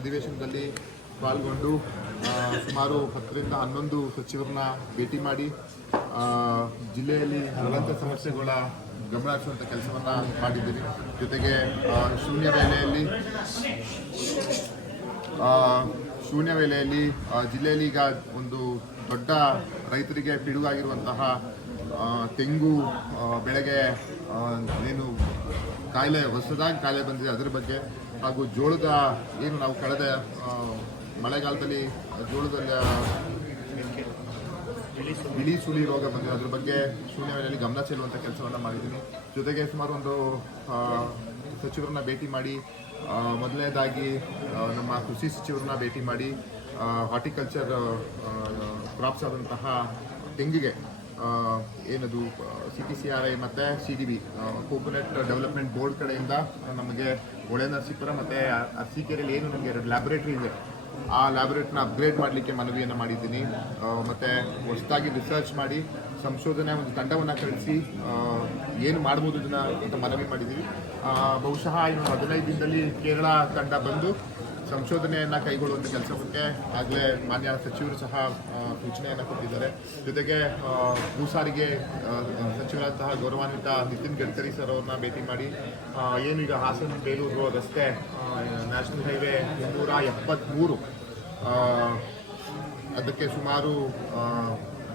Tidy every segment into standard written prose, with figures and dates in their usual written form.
ಅಧಿವೇಶನದಲ್ಲಿ ಪಾಲ್ಗೊಂಡು ಸುಮಾರು 10 ರಿಂದ 11 ಸಚಿವರನ್ನ ಭೇಟಿ ಮಾಡಿ ಜಿಲ್ಲೆಯಲ್ಲಿ ಜ್ವಲಂತ ಸಮಸ್ಯೆಗಳ ಗಮನ ಹರಿಸುವಂಥ ಕೆಲಸವನ್ನು ಮಾಡಿದ್ದೀವಿ. ಜೊತೆಗೆ ಶೂನ್ಯ ವೇಳೆಯಲ್ಲಿ ಜಿಲ್ಲೆಯಲ್ಲಿ ಈಗ ಒಂದು ದೊಡ್ಡ ರೈತರಿಗೆ ಪಿಡುಗಾಗಿರುವಂತಹ ತೆಂಗು ಬೆಳೆಗೆ ಏನು ಹೊಸದಾಗಿ ಕಾಯಿಲೆ ಬಂದಿದೆ ಅದರ ಬಗ್ಗೆ, ಹಾಗೂ ಜೋಳದ ಏನು ನಾವು ಕಳೆದ ಮಳೆಗಾಲದಲ್ಲಿ ಜೋಳದಲ್ಲಿ ಬಿಳಿ ಸುಳಿ ರೋಗ ಬಂದಿದೆ ಅದ್ರ ಬಗ್ಗೆ ಶೂನ್ಯ ವೇಳೆಯಲ್ಲಿ ಗಮನ ಚೆಲ್ಲುವಂಥ ಕೆಲಸವನ್ನು ಮಾಡಿದ್ದೀನಿ. ಜೊತೆಗೆ ಸುಮಾರು ಒಂದು ಸಚಿವರನ್ನ ಭೇಟಿ ಮಾಡಿ, ಮೊದಲನೇದಾಗಿ ನಮ್ಮ ಕೃಷಿ ಸಚಿವರನ್ನ ಭೇಟಿ ಮಾಡಿ ಹಾರ್ಟಿಕಲ್ಚರ್ ಕ್ರಾಪ್ಸ್ ಆದಂತಹ ತೆಂಗಿಗೆ ಏನದು CPCRI ಮತ್ತು CDB ಕೋಕೋನಟ್ ಡೆವಲಪ್ಮೆಂಟ್ ಬೋರ್ಡ್ ಕಡೆಯಿಂದ ನಮಗೆ ಹೊಳೆನರಸೀಪುರ ಮತ್ತು ಅರಸೀಕೆರೆಯಲ್ಲಿ ಏನು ನಮಗೆ 2 ಲ್ಯಾಬೊರೇಟ್ರಿ ಇದೆ, ಆ ಲ್ಯಾಬೊರೇಟ್ರಿನ ಅಪ್ಗ್ರೇಡ್ ಮಾಡಲಿಕ್ಕೆ ಮನವಿಯನ್ನು ಮಾಡಿದ್ದೀನಿ. ಮತ್ತು ಹೊಸದಾಗಿ ರಿಸರ್ಚ್ ಮಾಡಿ ಸಂಶೋಧನೆ ಒಂದು ತಂಡವನ್ನು ಕಳಿಸಿ ಏನು ಮಾಡ್ಬೋದು ಇದನ್ನು ಅಂತ ಮನವಿ ಮಾಡಿದ್ದೀವಿ. ಬಹುಶಃ ಇನ್ನು 15 ದಿನದಲ್ಲಿ ಕೇರಳ ತಂಡ ಬಂದು ಸಂಶೋಧನೆಯನ್ನು ಕೈಗೊಳ್ಳುವಂಥ ಕೆಲಸಕ್ಕೆ ಆಗಲೇ ಮಾನ್ಯ ಸಚಿವರು ಸಹ ಸೂಚನೆಯನ್ನು ಕೊಟ್ಟಿದ್ದಾರೆ. ಜೊತೆಗೆ ಭೂ ಸಾರಿಗೆ ಸಚಿವರಾದಂತಹ ಗೌರವಾನ್ವಿತ ನಿತಿನ್ ಗಡ್ಕರಿ ಸರ್ ಅವ್ರನ್ನ ಭೇಟಿ ಮಾಡಿ ಏನು ಈಗ ಹಾಸನ ಬೇಲೂರು ರಸ್ತೆ ನ್ಯಾಷನಲ್ ಹೈವೇ 373 ಅದಕ್ಕೆ ಸುಮಾರು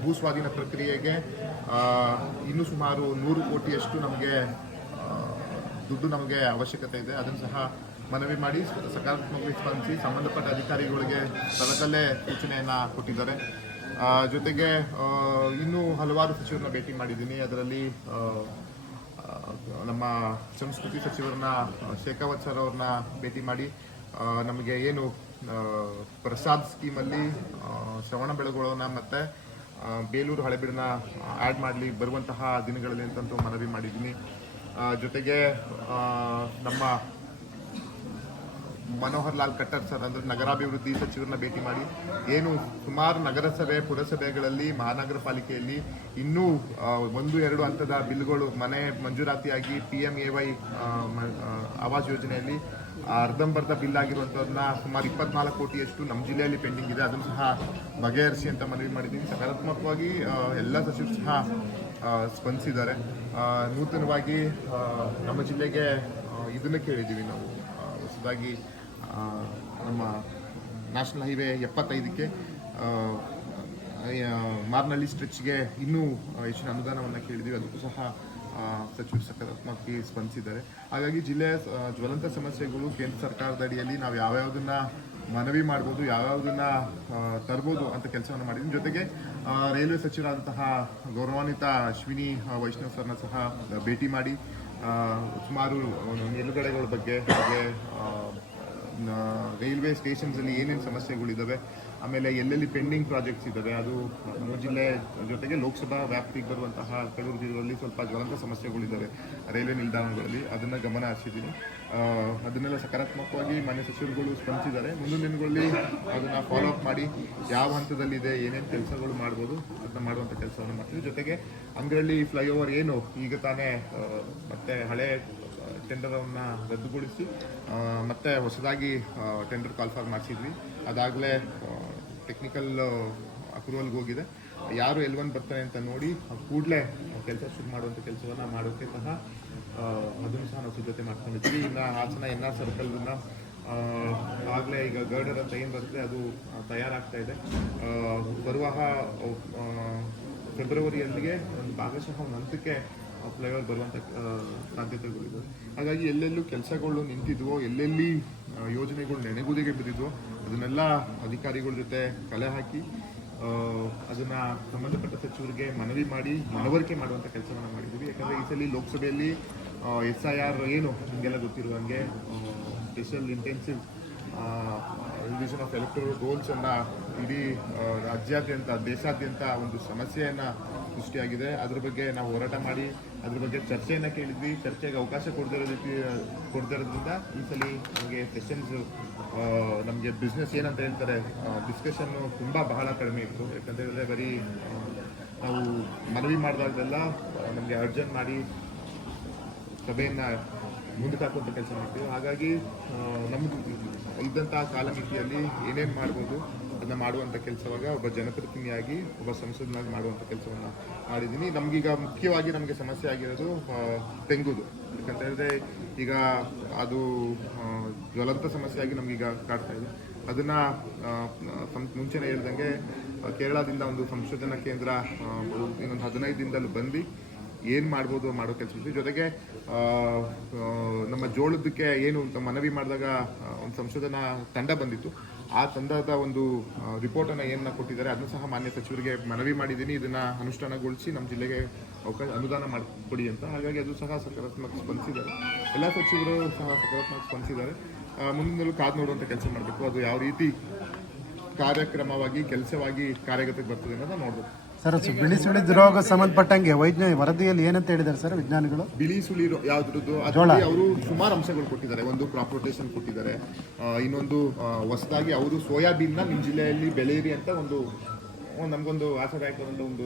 ಭೂ ಸ್ವಾಧೀನ ಪ್ರಕ್ರಿಯೆಗೆ ಇನ್ನೂ ಸುಮಾರು 100 ಕೋಟಿಯಷ್ಟು ದುಡ್ಡು ನಮಗೆ ಅವಶ್ಯಕತೆ ಇದೆ. ಅದನ್ನು ಸಹ ಮನವಿ ಮಾಡಿ ಸಕಾರಾತ್ಮಕವಾಗಿ ಸ್ಪಂದಿಸಿ ಸಂಬಂಧಪಟ್ಟ ಅಧಿಕಾರಿಗಳಿಗೆ ಸ್ಥಳದಲ್ಲೇ ಸೂಚನೆಯನ್ನು ಕೊಟ್ಟಿದ್ದಾರೆ. ಜೊತೆಗೆ ಇನ್ನೂ ಹಲವಾರು ಸಚಿವರನ್ನ ಭೇಟಿ ಮಾಡಿದ್ದೀನಿ. ಅದರಲ್ಲಿ ನಮ್ಮ ಸಂಸ್ಕೃತಿ ಸಚಿವರನ್ನ ಶೇಖಾವತ್ ಸರ್ ಅವ್ರನ್ನ ಭೇಟಿ ಮಾಡಿ ನಮಗೆ ಏನು ಪ್ರಸಾದ್ ಸ್ಕೀಮಲ್ಲಿ ಶ್ರವಣ ಬೆಳಗೊಳನ ಮತ್ತು ಬೇಲೂರು ಹಳೆಬೀಡನ್ನ ಆ್ಯಡ್ ಮಾಡಲಿ ಬರುವಂತಹ ದಿನಗಳಲ್ಲಿ ಅಂತಂತೂ ಮನವಿ ಮಾಡಿದ್ದೀನಿ. ಜೊತೆಗೆ ನಮ್ಮ ಮನೋಹರ್ ಲಾಲ್ ಖಟ್ಟರ್ ಸರ್ ಅಂದರೆ ನಗರಾಭಿವೃದ್ಧಿ ಸಚಿವರನ್ನ ಭೇಟಿ ಮಾಡಿ ಏನು ಸುಮಾರು ನಗರಸಭೆ ಪುರಸಭೆಗಳಲ್ಲಿ ಮಹಾನಗರ ಪಾಲಿಕೆಯಲ್ಲಿ ಇನ್ನೂ 1-2 ಹಂತದ ಬಿಲ್ಗಳು ಮನೆ ಮಂಜೂರಾತಿಯಾಗಿ PMAY ಆವಾಸ್ ಯೋಜನೆಯಲ್ಲಿ ಅರ್ಧಂಬರ್ಧ ಬಿಲ್ ಆಗಿರುವಂಥದ್ದನ್ನ ಸುಮಾರು 24 ಕೋಟಿಯಷ್ಟು ನಮ್ಮ ಜಿಲ್ಲೆಯಲ್ಲಿ ಪೆಂಡಿಂಗ್ ಇದೆ. ಅದನ್ನು ಸಹ ಬಗೆಹರಿಸಿ ಅಂತ ಮನವಿ ಮಾಡಿದ್ದೀನಿ. ಸಕಾರಾತ್ಮಕವಾಗಿ ಎಲ್ಲ ಸಚಿವರು ಸಹ ಸ್ಪಂದಿಸಿದ್ದಾರೆ. ನೂತನವಾಗಿ ನಮ್ಮ ಜಿಲ್ಲೆಗೆ ಇದನ್ನು ಕೇಳಿದ್ದೀವಿ ನಾವು ಹೊಸದಾಗಿ ನಮ್ಮ ನ್ಯಾಷನಲ್ ಹೈವೇ 75ಕ್ಕೆ ಮಾರ್ನಳ್ಳಿ ಸ್ಟ್ರೆಚ್ಗೆ ಇನ್ನೂ ಹೆಚ್ಚಿನ ಅನುದಾನವನ್ನು ಕೇಳಿದ್ದೀವಿ. ಅದಕ್ಕೂ ಸಹ ಸಚಿವರು ಸಕಾರಾತ್ಮಕವಾಗಿ ಸ್ಪಂದಿಸಿದ್ದಾರೆ. ಹಾಗಾಗಿ ಜಿಲ್ಲೆಯ ಜ್ವಲಂತ ಸಮಸ್ಯೆಗಳು ಕೇಂದ್ರ ಸರ್ಕಾರದ ಅಡಿಯಲ್ಲಿ ನಾವು ಯಾವ್ಯಾವುದನ್ನು ಮನವಿ ಮಾಡ್ಬೋದು, ಯಾವ್ಯಾವುದನ್ನು ತರ್ಬೋದು ಅಂತ ಕೆಲಸವನ್ನು ಮಾಡಿದ್ದೀನಿ. ಜೊತೆಗೆ ರೈಲ್ವೆ ಸಚಿವರಾದಂತಹ ಗೌರವಾನ್ವಿತ ಅಶ್ವಿನಿ ವೈಷ್ಣವ್ ಸರ್ನ ಸಹ ಭೇಟಿ ಮಾಡಿ ಸುಮಾರು ನಿಲುಗಡೆಗಳ ಬಗ್ಗೆ, ಹಾಗೆ ರೈಲ್ವೆ ಸ್ಟೇಷನ್ಸಲ್ಲಿ ಏನೇನು ಸಮಸ್ಯೆಗಳಿದ್ದಾವೆ, ಆಮೇಲೆ ಎಲ್ಲೆಲ್ಲಿ ಪೆಂಡಿಂಗ್ ಪ್ರಾಜೆಕ್ಟ್ಸ್ ಇದ್ದಾವೆ, ಅದು ನಮ್ಮ ಜಿಲ್ಲೆ ಜೊತೆಗೆ ಲೋಕಸಭಾ ವ್ಯಾಪ್ತಿಗೆ ಬರುವಂತಹ ಕೆಲವು ಜಿಲ್ಲೆಗಳಲ್ಲಿ ಸ್ವಲ್ಪ ಜ್ವಲಂತ ಸಮಸ್ಯೆಗಳಿದ್ದಾವೆ ರೈಲ್ವೆ ನಿಲ್ದಾಣಗಳಲ್ಲಿ, ಅದನ್ನು ಗಮನ ಹರಿಸಿದ್ದೀನಿ. ಅದನ್ನೆಲ್ಲ ಸಕಾರಾತ್ಮಕವಾಗಿ ಮಾನ್ಯ ಸಚಿವರುಗಳು ಸ್ಪಂದಿಸಿದ್ದಾರೆ. ಮುಂದಿನ ದಿನಗಳಲ್ಲಿ ಅದನ್ನು ಫಾಲೋ ಅಪ್ ಮಾಡಿ ಯಾವ ಹಂತದಲ್ಲಿದೆ, ಏನೇನು ಕೆಲಸಗಳು ಮಾಡ್ಬೋದು ಅದನ್ನ ಮಾಡುವಂಥ ಕೆಲಸವನ್ನು ಮಾಡ್ತೀವಿ. ಜೊತೆಗೆ ಅಂಗರಳ್ಳಿ ಫ್ಲೈಓವರ್ ಏನು ಈಗ ತಾನೇ ಮತ್ತೆ ಹಳೆ ಟೆಂಡರನ್ನು ರದ್ದುಗೊಳಿಸಿ ಮತ್ತೆ ಹೊಸದಾಗಿ ಟೆಂಡರ್ ಕಾಲ್ಫಾರ್ ಮಾಡಿಸಿದ್ವಿ. ಅದಾಗಲೇ ಟೆಕ್ನಿಕಲ್ ಅಪ್ರೂವಲ್ಗೆ ಹೋಗಿದೆ. ಯಾರು L1 ಬರ್ತಾರೆ ಅಂತ ನೋಡಿ ಕೂಡಲೇ ಕೆಲಸ ಶುರು ಮಾಡುವಂಥ ಕೆಲಸವನ್ನು ಮಾಡೋಕ್ಕೆ ಸಹ ಅದನ್ನು ಸಹ ನಾವು ಸಿದ್ಧತೆ ಮಾಡ್ಕೊಂಡಿದ್ವಿ. ಇನ್ನು ಹಾಸನ NR ಸರ್ಕಲ್ನ ಆಗಲೇ ಈಗ ಗರ್ಡರ್ ಅಂತ ಏನು ಬರುತ್ತೆ ಅದು ತಯಾರಾಗ್ತಾ ಇದೆ. ಬರುವ ಫೆಬ್ರವರಿಯಲ್ಲಿಗೆ ಒಂದು ಭಾಗಶಃ ಒಂದು ಹಂತಕ್ಕೆ ಫ್ಲೈಓವರ್ ಬರುವಂಥ ಸಾಧ್ಯತೆಗಳಿವೆ. ಹಾಗಾಗಿ ಎಲ್ಲೆಲ್ಲೂ ಕೆಲಸಗಳು ನಿಂತಿದ್ವೋ, ಎಲ್ಲೆಲ್ಲಿ ಯೋಜನೆಗಳು ನೆನೆಗುದಿಗೆ ಬಿದ್ದಿದ್ವೋ ಅದನ್ನೆಲ್ಲ ಅಧಿಕಾರಿಗಳ ಜೊತೆ ಕಲೆ ಹಾಕಿ ಅದನ್ನು ಸಂಬಂಧಪಟ್ಟ ಸಚಿವರಿಗೆ ಮನವಿ ಮಾಡಿ ಮನವರಿಕೆ ಮಾಡುವಂಥ ಕೆಲಸವನ್ನು ಮಾಡಿದ್ದೀವಿ. ಯಾಕಂದರೆ ಈ ಸಲ ಲೋಕಸಭೆಯಲ್ಲಿ SIR ಏನು ನಿಮಗೆಲ್ಲ ಗೊತ್ತಿರುವಂಗೆ special intensive revision of electoral ರೋಲ್ಸನ್ನು ಇಡೀ ರಾಜ್ಯಾದ್ಯಂತ ದೇಶಾದ್ಯಂತ ಒಂದು ಸಮಸ್ಯೆಯನ್ನು ಸೃಷ್ಟಿಯಾಗಿದೆ. ಅದ್ರ ಬಗ್ಗೆ ನಾವು ಹೋರಾಟ ಮಾಡಿ ಅದ್ರ ಬಗ್ಗೆ ಚರ್ಚೆಯನ್ನು ಕೇಳಿದ್ವಿ. ಚರ್ಚೆಗೆ ಅವಕಾಶ ಕೊಡ್ದಿರೋದ್ರಿಂದ ಈ ಸಲ ನಮಗೆ ಸೆಷನ್ಸ್ ನಮಗೆ ಬಿಸ್ನೆಸ್ ಏನಂತ ಹೇಳ್ತಾರೆ ಡಿಸ್ಕಷನ್ನು ಬಹಳ ಕಡಿಮೆ ಇತ್ತು. ಯಾಕಂತೇಳಿದ್ರೆ ಬರೀ ನಾವು ಮನವಿ ಮಾಡಿದಾಗೆಲ್ಲ ನಮಗೆ ಅರ್ಜೆಂಟ್ ಮಾಡಿ ಸಭೆಯನ್ನು ಮುಂದಕ್ಕೆ ಹಾಕುವಂಥ ಕೆಲಸ ಮಾಡ್ತೀವಿ. ಹಾಗಾಗಿ ನಮ್ಮದು ಇದ್ದಂತಹ ಕಾಲಮಿತಿಯಲ್ಲಿ ಏನೇನು ಮಾಡ್ಬೋದು ಅದನ್ನ ಮಾಡುವಂಥ ಕೆಲಸವಾಗ ಒಬ್ಬ ಜನಪ್ರತಿನಿಧಿಯಾಗಿ ಒಬ್ಬ ಸಂಸದನಾಗಿ ಮಾಡುವಂಥ ಕೆಲಸವನ್ನು ಮಾಡಿದ್ದೀನಿ. ನಮಗೀಗ ಮುಖ್ಯವಾಗಿ ನಮಗೆ ಸಮಸ್ಯೆ ಆಗಿರೋದು ತೆಂಗುದು. ಯಾಕಂತ ಹೇಳಿದ್ರೆ ಈಗ ಅದು ಜ್ವಲಂತ ಸಮಸ್ಯೆಯಾಗಿ ನಮಗೀಗ ಕಾಡ್ತಾ ಇದೆ. ಅದನ್ನು ಮುಂಚೆನೇ ಹೇಳ್ದಂಗೆ ಕೇರಳದಿಂದ ಒಂದು ಸಂಶೋಧನಾ ಕೇಂದ್ರ ಇನ್ನೊಂದು 15 ದಿನದಲ್ಲಿ ಬಂದು ಏನು ಮಾಡ್ಬೋದು ಮಾಡೋ ಕೆಲಸ ಇತ್ತು. ಜೊತೆಗೆ ನಮ್ಮ ಜೋಳದಕ್ಕೆ ಏನು ಮನವಿ ಮಾಡಿದಾಗ ಒಂದು ಸಂಶೋಧನಾ ತಂಡ ಬಂದಿತ್ತು. ಆ ತಂಡದ ಒಂದು ರಿಪೋರ್ಟನ್ನು ಏನನ್ನ ಕೊಟ್ಟಿದ್ದಾರೆ ಅದನ್ನು ಸಹ ಮಾನ್ಯ ಸಚಿವರಿಗೆ ಮನವಿ ಮಾಡಿದ್ದೀನಿ. ಇದನ್ನು ಅನುಷ್ಠಾನಗೊಳಿಸಿ ನಮ್ಮ ಜಿಲ್ಲೆಗೆ ಅನುದಾನ ಮಾಡಿಕೊಡಿ ಅಂತ. ಹಾಗಾಗಿ ಅದು ಸಹ ಸಕಾರಾತ್ಮಕ ಸ್ಪಂದಿಸಿದ್ದಾರೆ. ಎಲ್ಲ ಸಚಿವರು ಸಹ ಸಕಾರಾತ್ಮಕ ಸ್ಪಂದಿಸಿದ್ದಾರೆ. ಮುಂದಿನಲ್ಲೂ ಕಾದು ನೋಡುವಂಥ ಕೆಲಸ ಮಾಡಬೇಕು. ಅದು ಯಾವ ರೀತಿ ಕಾರ್ಯಕ್ರಮವಾಗಿ ಕೆಲಸವಾಗಿ ಕಾರ್ಯಗತಕ್ಕೆ ಬರ್ತದೆ ಅನ್ನೋದನ್ನ ನೋಡಬೇಕು. ಸರ್, ಬಿಳಿ ಸುಳಿ ರೋಗ ಸಂಬಂಧಪಟ್ಟಂಗೆ ವರದಿಯಲ್ಲಿ ಏನಂತ ಹೇಳಿದ್ದಾರೆ ಸರ್ ವಿಜ್ಞಾನಿಗಳು? ಬಿಳಿ ಸುಳಿ ಯಾವ್ದ್ರದ್ದು ಅದರಲ್ಲಿ ಅವರು ಸುಮಾರು ಅಂಶಗಳು ಕೊಟ್ಟಿದ್ದಾರೆ. ಒಂದು ಕ್ರಾಪ್ ರೊಟೇಷನ್ ಕೊಟ್ಟಿದ್ದಾರೆ. ಇನ್ನೊಂದು ಹೊಸದಾಗಿ ಅವರು ಸೋಯಾಬೀನ್ನ ನಿಮ್ಮ ಜಿಲ್ಲೆಯಲ್ಲಿ ಬೆಳೆಯಿರಿ ಅಂತ ನಮಗೊಂದು ಆಶಾದಾಯಕವಾದ ಒಂದು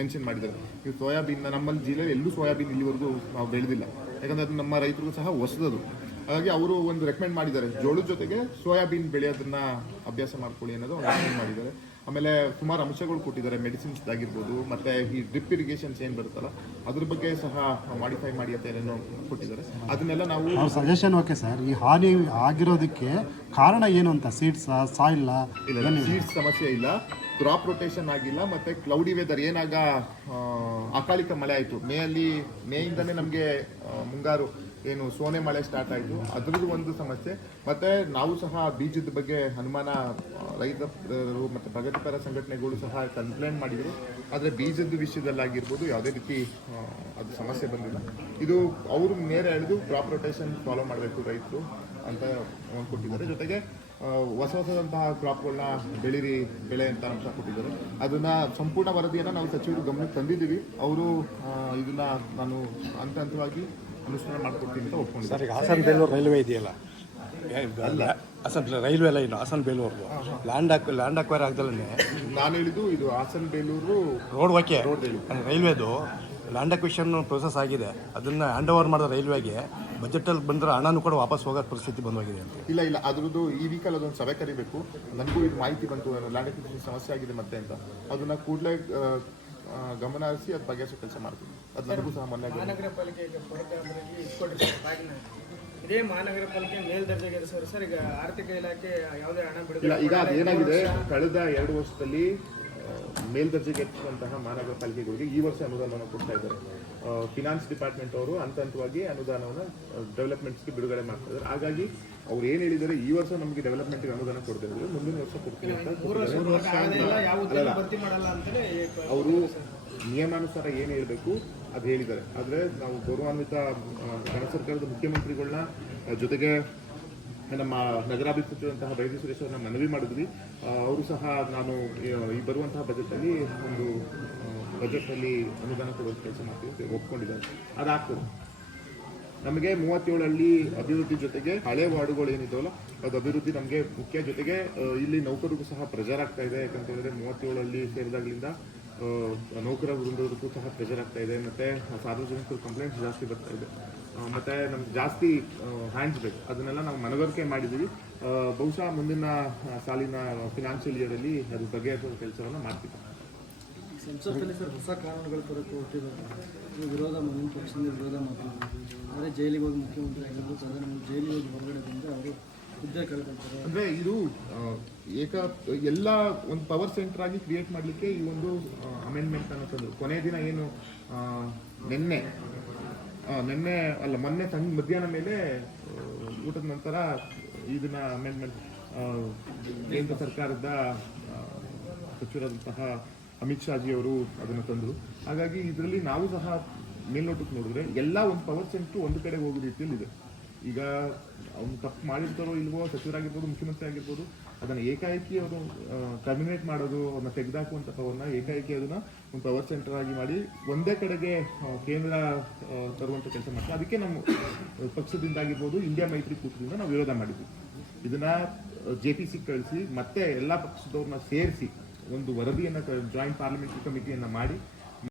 ಮೆನ್ಷನ್ ಮಾಡಿದ್ದಾರೆ. ಈ ಸೋಯಾಬೀನ್ನ ನಮ್ಮಲ್ಲಿ ಜಿಲ್ಲೆಯಲ್ಲಿ ಎಲ್ಲೂ ಸೋಯಾಬೀನ್ ಇಲ್ಲಿವರೆಗೂ ನಾವು ಬೆಳೆದಿಲ್ಲ. ಯಾಕಂದ್ರೆ ಅದು ನಮ್ಮ ರೈತರಿಗೂ ಸಹ ಹೊಸದದು. ಹಾಗಾಗಿ ಅವರು ಒಂದು ರೆಕಮೆಂಡ್ ಮಾಡಿದ್ದಾರೆ, ಜೋಳದ ಜೊತೆಗೆ ಸೋಯಾಬೀನ್ ಬೆಳೆಯೋದನ್ನ ಅಭ್ಯಾಸ ಮಾಡ್ಕೊಳ್ಳಿ ಅನ್ನೋದು ಒಂದು ರೆಕಮೆಂಡ್ ಮಾಡಿದ್ದಾರೆ. ಆಮೇಲೆ ಸುಮಾರು ಅಂಶಗಳು ಕೊಟ್ಟಿದ್ದಾರೆ, ಮೆಡಿಸಿನ್ಸ್ ಆಗಿರ್ಬೋದು, ಮತ್ತೆ ಈ ಡ್ರಿಪ್ ಇರಿಗೇಷನ್ಸ್ ಏನು ಬರುತ್ತಲ್ಲ ಅದ್ರ ಬಗ್ಗೆ ಸಹ ಮಾಡಿಫೈ ಮಾಡಿ ಅಂತ ಏನೇನೋ ಕೊಟ್ಟಿದ್ದಾರೆ. ಅದನ್ನೆಲ್ಲ ನಾವು ಸಜೆಷನ್. ಓಕೆ ಸರ್, ಈ ಹಾನಿ ಆಗಿರೋದಕ್ಕೆ ಕಾರಣ ಏನು ಅಂತ? ಸೀಡ್ಸ್, ಸಾಯಿಲ್ ಇಲ್ಲ, ಸೀಡ್ಸ್ ಸಮಸ್ಯೆ ಇಲ್ಲ, ಕ್ರಾಪ್ ರೊಟೇಷನ್ ಆಗಿಲ್ಲ, ಮತ್ತೆ ಕ್ಲೌಡಿ ವೆದರ್ ಏನಾಗ ಅಕಾಲಿಕ ಮಳೆ ಆಯಿತು ಮೇಯಿಂದನೇ ನಮಗೆ ಮುಂಗಾರು ಏನು ಸೋನೆ ಮಳೆ ಸ್ಟಾರ್ಟ್ ಆಯಿತು, ಅದ್ರದ್ದು ಒಂದು ಸಮಸ್ಯೆ. ಮತ್ತೆ ನಾವು ಸಹ ಬೀಜದ ಬಗ್ಗೆ ಅನುಮಾನ ರೈತರು ಮತ್ತು ಪ್ರಗತಿಪರ ಸಂಘಟನೆಗಳು ಸಹ ಕಂಪ್ಲೇಂಟ್ ಮಾಡಿದರು. ಆದರೆ ಬೀಜದ ವಿಷಯದಲ್ಲಾಗಿರ್ಬೋದು ಯಾವುದೇ ರೀತಿ ಅದು ಸಮಸ್ಯೆ ಬಂದಿಲ್ಲ. ಇದು ಅವರು ನೇರ ಹೇಳಿದು ಕ್ರಾಪ್ ರೊಟೇಷನ್ ಫಾಲೋ ಮಾಡಬೇಕು ರೈತರು ಅಂತ ಕೊಟ್ಟಿದ್ದಾರೆ. ಜೊತೆಗೆ ಹೊಸದಂತಹ ಕ್ರಾಪ್ಗಳನ್ನ ಬೆಳೆ ಅಂತ ಅಂಶ ಕೊಟ್ಟಿದ್ದಾರೆ. ಅದನ್ನ ಸಂಪೂರ್ಣ ವರದಿಯನ್ನು ನಾವು ಸಚಿವರು ಗಮನಕ್ಕೆ ತಂದಿದ್ದೀವಿ. ಅವರು ಇದನ್ನ ನಾನು ಹಂತವಾಗಿ ಅನುಷ್ಠಾನ ಮಾಡ್ಕೊಡ್ತೀನಿ ಅಂತ ಒಪ್ಕೊಂಡಿದ್ದಾರೆ. ಸರ್, ಹಾಸನ ಬೇಲೂರು ರೈಲ್ವೆ ಇದೆಯಲ್ಲ, ಹಾಸನ ರೈಲ್ವೆ ಎಲ್ಲ ಇಲ್ಲ, ಹಾಸನ ಬೇಲೂರು ಲ್ಯಾಂಡ್ ಅಕ್ವೈರ್ ಆಗ್ದಲೇ ನಾನು ಹೇಳಿದ್ದು ಇದು ಹಾಸನ ಬೇಲೂರು ರೋಡ್ ಓಕೆ, ರೈಲ್ವೆದು ಲ್ಯಾಂಡ್ ಅಕ್ವಿಷನ್ ಪ್ರೊಸೆಸ್ ಆಗಿದೆ. ಅದನ್ನು ಹ್ಯಾಂಡ್ ಓವರ್ ಮಾಡಿದ ರೈಲ್ವೆಗೆ ಬಜೆಟಲ್ಲಿ ಬಂದರೆ ಹಣನೂ ಕೂಡ ವಾಪಸ್ ಹೋಗೋ ಪರಿಸ್ಥಿತಿ ಬಂದೋಗಿದೆ ಅಂತ. ಇಲ್ಲ ಅದ್ರದ್ದು ಈ ವೀಕಲ್ಲಿ ಅದೊಂದು ಸಭೆ ಕರಿಬೇಕು. ನನಗೂ ಇದು ಮಾಹಿತಿ ಬಂತು, ಲ್ಯಾಂಡ್ ಅಕ್ವಿಷನ್ ಸಮಸ್ಯೆ ಆಗಿದೆ ಮತ್ತೆ ಅಂತ. ಅದನ್ನ ಕೂಡಲೇ ಗಮನ ಹರಿಸಿ ಅದು ಬಗೆಹರಿಸೋ ಕೆಲಸ ಮಾಡ್ತೀವಿ. ಅದು ನನಗೂ ಸಹ ಮಹಾನಗರ ಪಾಲಿಕೆ ಇದೇ ಮಹಾನಗರ ಪಾಲಿಕೆ ಮೇಲ್ದರ್ಜೆಗೆ ಸರ್ ಈಗ ಆರ್ಥಿಕ ಇಲಾಖೆ ಯಾವುದೇ ಹಣ ಇಲ್ಲ. ಈಗ ಅದೇನಾಗಿದೆ, ಕಳೆದ 2 ವರ್ಷದಲ್ಲಿ ಮೇಲ್ದರ್ಜೆಗೆ ಹೆಚ್ಚುವಂತಹ ಮಹಾನಗರ ಪಾಲಿಕೆಗಳಿಗೆ ಈ ವರ್ಷ ಅನುದಾನವನ್ನು ಕೊಡ್ತಾ ಇದ್ದಾರೆ. ಫಿನಾನ್ಸ್ ಡಿಪಾರ್ಟ್ಮೆಂಟ್ ಅವರು ಹಂತವಾಗಿ ಅನುದಾನವನ್ನು ಡೆವಲಪ್ಮೆಂಟ್ಸ್ಗೆ ಬಿಡುಗಡೆ ಮಾಡ್ತಾ ಇದ್ದಾರೆ. ಹಾಗಾಗಿ ಅವ್ರು ಏನು ಹೇಳಿದ್ದಾರೆ, ಈ ವರ್ಷ ನಮಗೆ ಡೆವಲಪ್ಮೆಂಟ್ಗೆ ಅನುದಾನ ಕೊಡ್ತಾ ಇದ್ದಾರೆ, ಮುಂದಿನ ವರ್ಷ ಕೊಡ್ತೀನಿ ಅಂತ. ಅವರು ನಿಯಮಾನುಸಾರ ಏನು ಹೇಳಬೇಕು ಅದು ಹೇಳಿದ್ದಾರೆ. ಆದರೆ ನಾವು ಗೌರವಾನ್ವಿತ ಕರ್ನಾಟಕ ಸರ್ಕಾರದ ಮುಖ್ಯಮಂತ್ರಿಗಳನ್ನ ಜೊತೆಗೆ ನಮ್ಮ ನಗರಾಭಿವೃದ್ಧಿ ಸಚಿವರಂತಹ ಬೈದಿ ಸುರೇಶ್ ಅವ್ರನ್ನ ಮನವಿ ಮಾಡಿದ್ವಿ. ಅವರು ಸಹ ನಾನು ಈ ಬರುವಂತಹ ಬಜೆಟಲ್ಲಿ ಒಂದು ಬಜೆಟ್ನಲ್ಲಿ ಅನುದಾನ ಕೊಡುವ ಕೆಲಸ ಮಾಡ್ತೀವಿ ಒಪ್ಕೊಂಡಿದ್ದಾರೆ. ಅದಾಗ್ತದೆ. ನಮಗೆ 37 ಹಳ್ಳಿ ಅಭಿವೃದ್ಧಿ ಜೊತೆಗೆ ಹಳೆ ವಾರ್ಡುಗಳು ಏನಿದ್ದಾವಲ್ಲ ಅದು ಅಭಿವೃದ್ಧಿ ನಮಗೆ ಮುಖ್ಯ. ಜೊತೆಗೆ ಇಲ್ಲಿ ನೌಕರಿಗೂ ಸಹ ಪ್ರೆಷರ್ ಆಗ್ತಾ ಇದೆ. ಯಾಕಂತ ಹೇಳಿದ್ರೆ 37 ಹಳ್ಳಿ ಸೇರಿದಾಗಲಿಂದ ನೌಕರ ವೃಂದಕ್ಕೂ ಸಹ ಪ್ರೆಷರ್ ಆಗ್ತಾ ಇದೆ. ಮತ್ತೆ ಸಾರ್ವಜನಿಕರು ಕಂಪ್ಲೇಂಟ್ಸ್ ಜಾಸ್ತಿ ಬರ್ತಾ ಇದೆ. ಮತ್ತೆ ನಮ್ಗೆ ಜಾಸ್ತಿ ಹ್ಯಾಂಡ್ಸ್ ಬೇಕು. ಅದನ್ನೆಲ್ಲ ನಾವು ಮನವರಿಕೆ ಮಾಡಿದ್ದೀವಿ. ಬಹುಶಃ ಮುಂದಿನ ಸಾಲಿನ ಫಿನಾನ್ಷಿಯಲ್ ಇಯರಲ್ಲಿ ಅದು ಬಗೆಹರಿಸುವ ಕೆಲಸವನ್ನು ಮಾಡ್ತೀವಿ. ಸಂಸತ್ತಲ್ಲಿ ಸರ್ ಹೊಸ ಕಾನೂನುಗಳ ತರಕ್ಕೆ ಹೊರಟಿದ್ದಾರೆ. ವಿರೋಧ ಮುಂದಿನ ಪಕ್ಷದಿಂದ ವಿರೋಧ ಮಾಡ್ತಿದ್ದಾರೆ. ಆದರೆ ಜೈಲಿಗೆ ಹೋಗಿ ಮುಖ್ಯಮಂತ್ರಿ ಆಗಿರ್ಬೋದು, ಅದನ್ನು ಜೈಲಿಗೆ ಹೋಗಿ ಹೊರಗಡೆ ಬಂದರೆ ಅವರು ಹುದ್ದೆ ಕಳ್ಕೊಳ್ತಾರೆ. ಅಂದರೆ ಇದು ಎಲ್ಲ ಒಂದು ಪವರ್ ಸೆಂಟರ್ ಆಗಿ ಕ್ರಿಯೇಟ್ ಮಾಡಲಿಕ್ಕೆ ಈ ಒಂದು ಅಮೆಂಡ್ಮೆಂಟ್ ಅನ್ನು ತಂದರು. ಕೊನೆಯ ದಿನ ಏನು ಮೊನ್ನೆ ಮಧ್ಯಾಹ್ನ ಮೇಲೆ ಊಟದ ನಂತರ ಇದನ್ನ ಅಮೆಂಡ್ಮೆಂಟ್ ಕೇಂದ್ರ ಸರ್ಕಾರದ ಸಚಿವರಾದಂತಹ ಅಮಿತ್ ಶಾಜಿ ಅವರು ಅದನ್ನು ತಂದರು. ಹಾಗಾಗಿ ಇದರಲ್ಲಿ ನಾವು ಸಹ ಮೇಲ್ನೋಟಕ್ಕೆ ನೋಡಿದ್ರೆ ಎಲ್ಲ ಒಂದು ಪವರ್ ಸೆಂಟ್ರು ಒಂದು ಕಡೆ ಹೋಗೋ ರೀತಿಯಲ್ಲಿ ಇದೆ. ಈಗ ಅವ್ನು ತಪ್ಪು ಮಾಡಿರ್ತಾರೋ ಇಲ್ವೋ, ಸಚಿವರಾಗಿರ್ಬೋದು, ಮುಖ್ಯಮಂತ್ರಿ ಆಗಿರ್ಬೋದು, ಅದನ್ನು ಏಕಾಏಕಿ ಅವರು ಟರ್ಮಿನೇಟ್ ಮಾಡೋದು, ಅವ್ರನ್ನ ತೆಗೆದಾಕುವಂಥ ಪವರ್ನ ಏಕಾಏಕಿ ಅದನ್ನು ಒಂದು ಪವರ್ ಸೆಂಟರ್ ಆಗಿ ಮಾಡಿ ಒಂದೇ ಕಡೆಗೆ ಕೇಂದ್ರ ತರುವಂಥ ಕೆಲಸ ಮಾಡ್ತಾರೆ. ಅದಕ್ಕೆ ನಮ್ಮ ಪಕ್ಷದಿಂದ ಆಗಿರ್ಬೋದು, ಇಂಡಿಯಾ ಮೈತ್ರಿ ಕೂಟದಿಂದ ನಾವು ವಿರೋಧ ಮಾಡಿದ್ವಿ. ಇದನ್ನ JPC ಕಳಿಸಿ ಮತ್ತೆ ಎಲ್ಲ ಪಕ್ಷದವ್ರನ್ನ ಸೇರಿಸಿ ಒಂದು ವರದಿಯನ್ನು ಜಾಯಿಂಟ್ ಪಾರ್ಲಿಮೆಂಟರಿ ಕಮಿಟಿಯನ್ನು ಮಾಡಿ